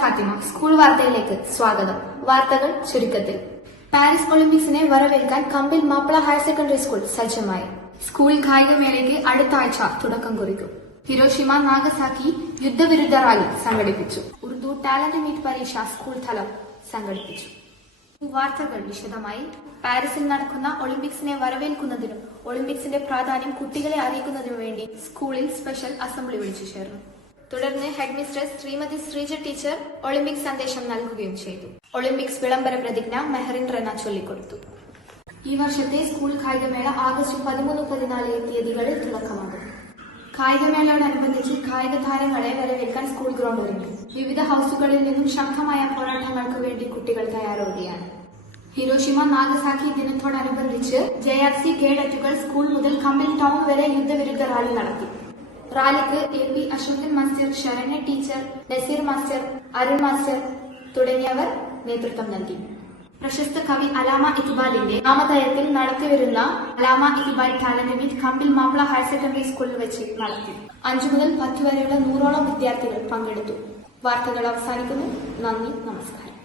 Fathima. School വാർത്തയിലേക്ക് സ്വാഗതം. വാർത്തകൾ ചുരുക്കത്തിൽ. പാരീസ് ഒളിമ്പിക്സിനെ വരവേൽക്കാൻ കമ്പിൽ മാപ്പിള ഹയർ സെക്കൻഡറി സ്കൂൾ സജ്ജമായി. സ്കൂൾ കായികമേളയ്ക്ക് അടുത്ത ആഴ്ച തുടക്കം കുറിക്കും. ഹിരോഷിമ നാഗസാക്കി യുദ്ധവിരുദ്ധ റാലി സംഘടിപ്പിച്ചു. ഉറുദു ടാലന്റ് മീറ്റ് പരീക്ഷ സ്കൂൾ തലം സംഘടിപ്പിച്ചു. വാർത്തകൾ വിശദമായി. പാരീസിൽ നടക്കുന്ന ഒളിമ്പിക്സിനെ വരവേൽക്കുന്നതിനും ഒളിമ്പിക്സിന്റെ പ്രാധാന്യം കുട്ടികളെ അറിയിക്കുന്നതിനു വേണ്ടി സ്കൂളിൽ സ്പെഷ്യൽ അസംബ്ലി വിളിച്ചു ചേർന്നു. തുടർന്ന് head mistress Shrimati Sreeja teacher Olympics സന്ദേശം നൽകുകയും ചെയ്തു. ഒളിമ്പിക്സ് വിളംബര പ്രതിജ്ഞ മെഹറിൻ റെന ചൊല്ലിക്കൊടുത്തു. ഈ വർഷത്തെ സ്കൂൾ കായികമേള ആഗസ്റ്റ് 13-14 തീയതികളിൽ തുടക്കമാകും. കായികമേളയോടനുബന്ധിച്ച് കായിക താരങ്ങളെ വരവേൽക്കാൻ സ്കൂൾ ഗ്രൗണ്ട് ഒരുങ്ങി. വിവിധ ഹൌസുകളിൽ നിന്നും ശക്തമായ പോരാട്ടങ്ങൾക്ക് വേണ്ടി കുട്ടികൾ തയ്യാറെടുക്കുകയാണ്. ഹിരോഷിമ നാഗസാക്കി ദിനത്തോടനുബന്ധിച്ച് JRC കേഡറ്റുകൾ സ്കൂൾ മുതൽ കമ്പിൽ ടൗൺ വരെ യുദ്ധവിരുദ്ധ റാലി നടത്തി. റാലിക്ക് AP Ashokan master, Saranya teacher, Nazeer master, Arun master തുടങ്ങിയവർ നേതൃത്വം നൽകി. പ്രശസ്ത കവി അലാമ ഇക്ബാലിന്റെ നാമധേയത്തിൽ നടത്തിവരുന്ന Allama Iqbal talent meet Kambil Mappila higher secondary സ്കൂളിൽ വെച്ച് നടത്തി. 5 മുതൽ 10 വരെയുള്ള 100ഓളം വിദ്യാർത്ഥികൾ പങ്കെടുത്തു. വാർത്തകൾ അവസാനിക്കുന്നു. നന്ദി, നമസ്കാരം.